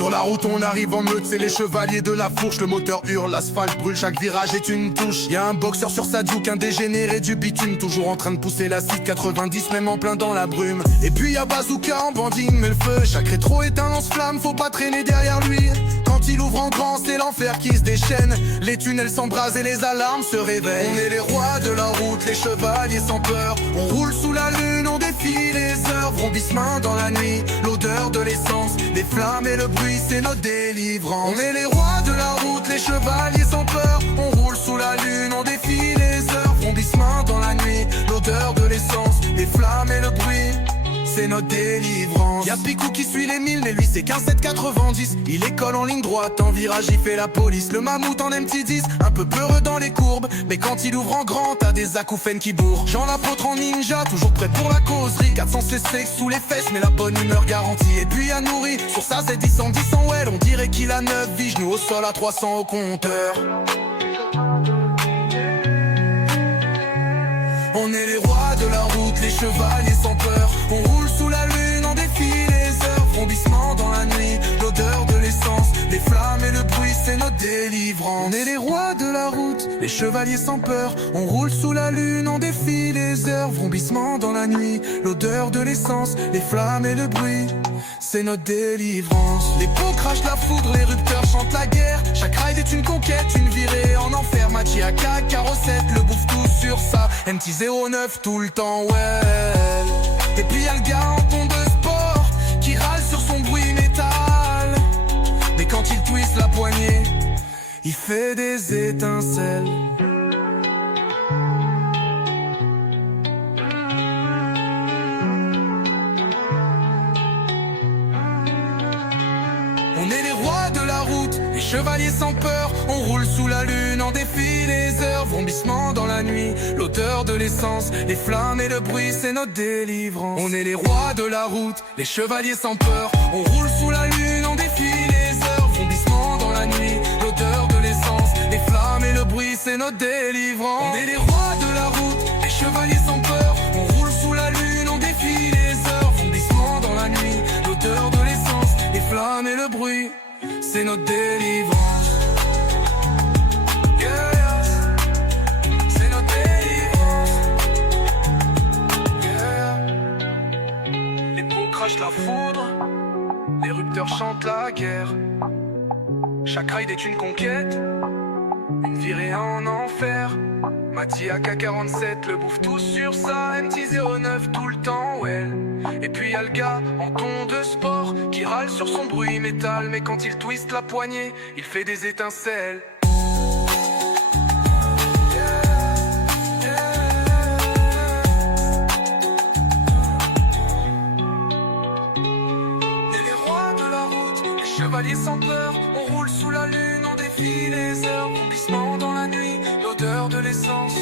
Sur la route on arrive en meute, c'est les chevaliers de la fourche. Le moteur hurle, l'asphalte brûle, chaque virage est une touche. Y'a un boxeur sur sa Duke, un dégénéré du bitume, toujours en train de pousser la 690, même en plein dans la brume. Et puis y'a Bazooka en bandine, mais le feu, chaque rétro est un lance-flamme, faut pas traîner derrière lui. Quand il ouvre en grand, c'est l'enfer qui se déchaîne. Les tunnels s'embrasent et les alarmes se réveillent. On est les rois de la route, les chevaliers sans peur. On roule sous la lune, on défie les heures. Vrombissement dans la nuit, l'odeur de l'essence, les flammes et le bruit, c'est notre délivrance. On est les rois de la route, les chevaliers sans peur. On roule sous la lune, on défie les heures. Vrombissement dans la nuit, l'odeur de l'essence, les flammes et le bruit, c'est notre délivrance. Y'a Picou qui suit les 1000, mais lui c'est qu'un 790. Il école en ligne droite, en virage il fait la police. Le mammouth en MT10, un peu peureux dans les courbes, mais quand il ouvre en grand, t'as des acouphènes qui bourrent. Jean l'apôtre en ninja, toujours prêt pour la causerie. 400 cc sous les fesses, mais la bonne humeur garantie. Et puis à nourri, sur sa Z10 en 10 en well, on dirait qu'il a 9 vies, genoux au sol à 300 au compteur. On est les rois de la route, les chevaliers sans peur. On roule sous la lune, on défie les heures. Vrombissement dans la nuit, l'odeur de l'essence, les flammes et le bruit, c'est notre délivrance. On est les rois de la route, les chevaliers sans peur. On roule sous la lune, on défie les heures. Vrombissement dans la nuit, l'odeur de l'essence, les flammes et le bruit, c'est notre délivrance. Les pots crachent la foudre, les rupteurs chantent la guerre. Chaque ride est une conquête, une virée en enfer. Machiaca, carrossette, le bouffe tout sur ça. MT-09 tout le temps, ouais. Et puis y'a le gars en ton de sport qui râle sur son bruit métal. Mais quand il twiste la poignée, il fait des étincelles. On est les rois de la route, les chevaliers sans peur. On roule sous la lune, on défie les heures. Vrombissement dans la nuit, l'odeur de l'essence, les flammes et le bruit, c'est notre délivrance. On est les rois de la route, les chevaliers sans peur. On roule sous la lune, on défie les heures. Vrombissement dans la nuit, l'odeur de l'essence, les flammes et le bruit, c'est notre délivrance. On est les rois de la route, les chevaliers sans peur. On roule sous la lune, on défie les heures. Vrombissement dans la nuit, l'odeur de l'essence, les flammes et le bruit, c'est notre délivrance. Yeah, yeah. C'est notre délivrance. Yeah. Les pots crachent la foudre, les rupteurs chantent la guerre. Chaque ride est une conquête, une virée en enfer. Mati AK-47, le bouffe tout sur ça. MT-09 tout le temps, ouais. Et puis y'a le gars en ton de sport qui râle sur son bruit métal. Mais quand il twiste la poignée, il fait des étincelles. Et les rois de la route, les chevaliers sans peur. On roule sous la lune, on défie les heures. Vrombissement dans la nuit, l'odeur de l'essence,